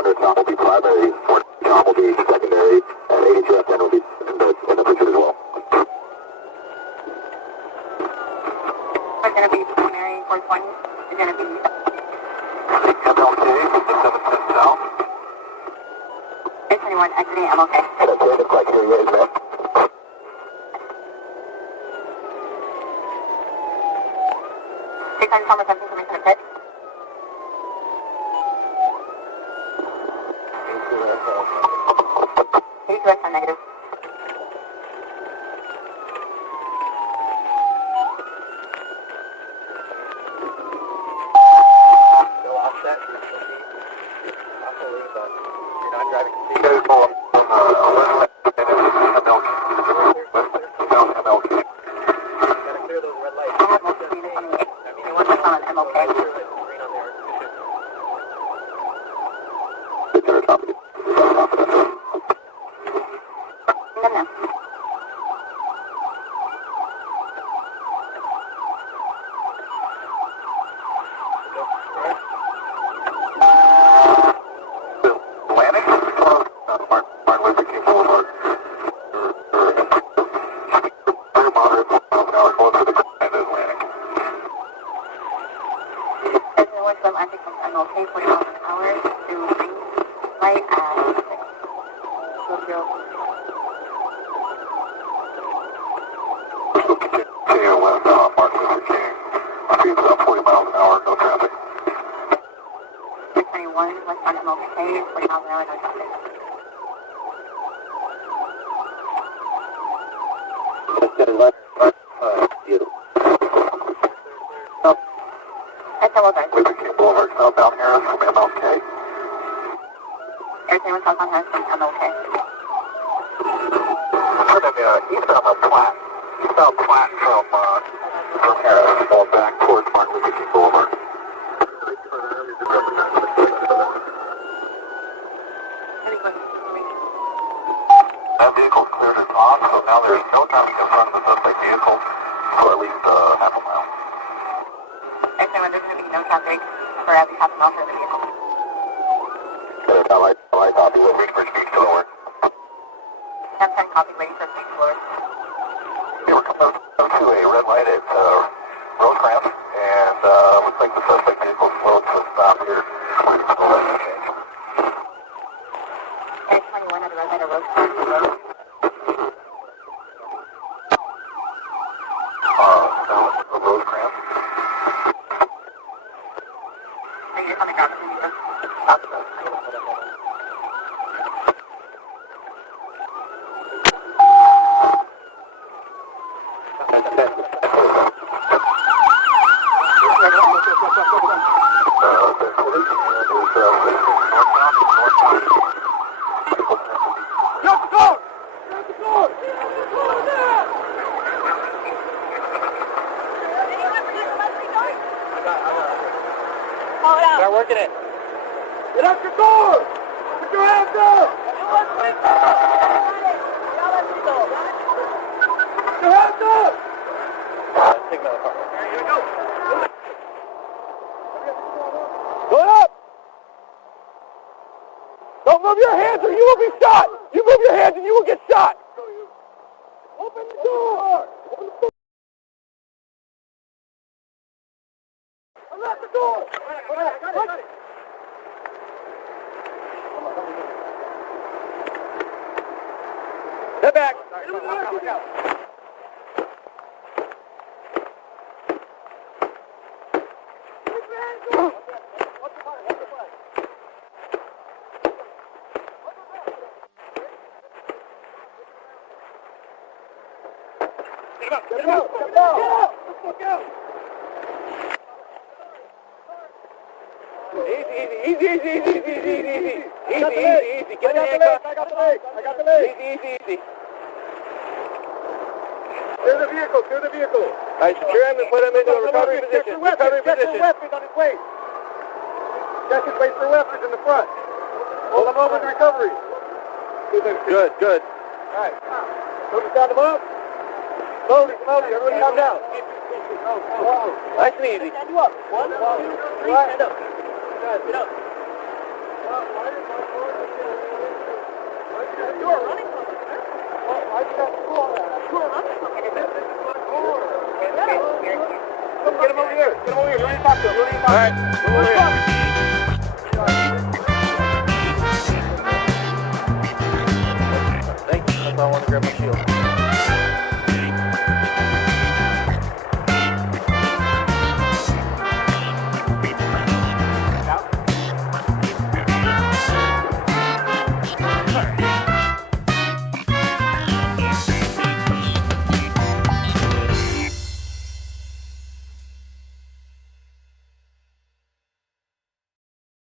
600 Tom will be primary, 40 Tom will be secondary, and 82 F10 will be in the picture as well. It's going to be primary, 420 is going to be... MLK, 57 south. 821 exiting MLK. That's it, it's like hearing it, man. Take time, Thomas, something coming to the pit. H2S negative. No offset. I believe that you're not driving. You guys pull up MLK. Gotta clear those red lights. I have most of the units on the 8. I mean, you want this on MLK. Green on there. No. From Atlantic from MLK, 40 miles an hour to green light at 0. Martin Luther King. Speeds about 40 miles an hour, no traffic. 621 westbound MLK, 40 miles an hour, no traffic. That's almost right. Luther King Boulevard, southbound Harris from MLK. Everything was southbound Harris from MLK. Turn him eastbound Platte. Eastbound Platte from Harris, going back towards Martin Luther King Boulevard. That vehicle's cleared as on, so now there's no traffic in front of the suspect vehicle for at least half a mile. There's going to be no traffic for at least half a mile for the vehicle. I copy. We'll reach for speed forward. 10-10 copy, waiting for speed forward. We were coming to a red light at Rosecrans, and looks like the suspect vehicle slowed to a stop here. Waiting for the light to change. 21 at the red light of Rosecrans Road. Rosecrans. Are you just on the ground? Start working it. Get up your door! Put your hands up! Put your hands up! Signal car. Here you go. Go up! Don't move your hands or you will be shot! You move your hands and you will get shot! Open the door! Open the door! Unlock the door! I got it! Step back! Look out! Get him out! Get him out! Look out! Easy. Get the handcuffs. I got the leg. Easy. Clear the vehicle. All right, secure him and put him into a recovery position. Check for weapons on his waist. Check his waist for weapons in the front. Hold him over in recovery. Good. All right. Stand him up. Slowly. Everybody calm down. Nice and easy. Stand you up. 1, 2, 3, stand up. Get up. You are running from it, sir. Why did you have to do all that? You are running from it. This is my car. Get him over here. Get him over here. You don't need to talk to him. You don't need to talk to him. All right. Go over here. Thank you. That's why I want to grab my shield.